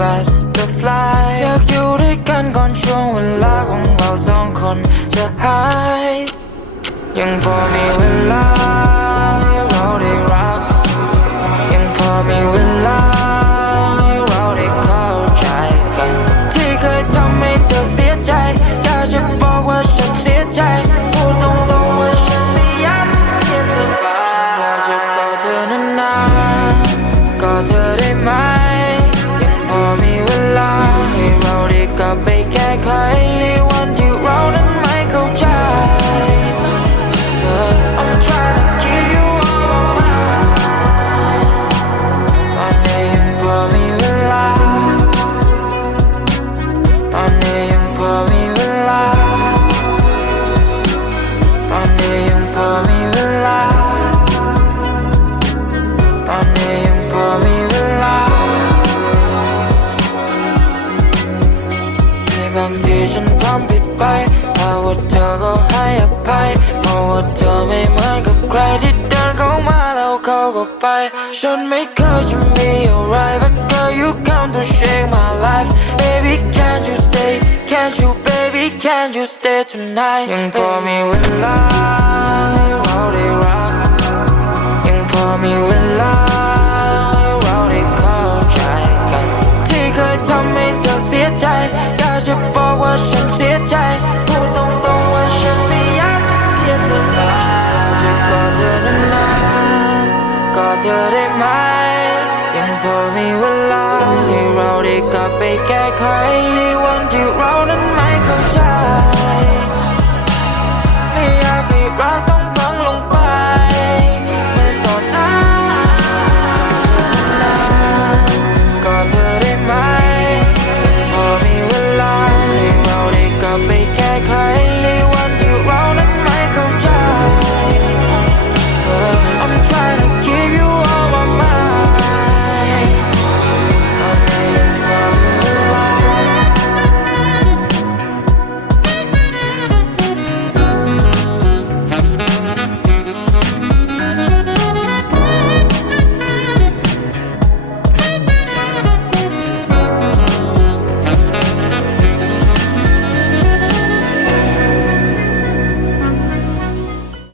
butterfly อยากอยู่ด้วยกันก่อนช่วงเวลาของเราสองคนจะหายยังพอมีเวลา 방 뒤진 덤빛 바이 Power 타고 하얗 바이 More tell me 말급 credit 달고 말하고 거고 바이 Shut me cause you me alright But girl you come to shake my life. Baby can't you stay? Can't you baby can't you stay tonight? You call me when I'm out ธอได้ไหม ยังพอมีเวลาให้เราได้กลับไปแก้ไขวันที่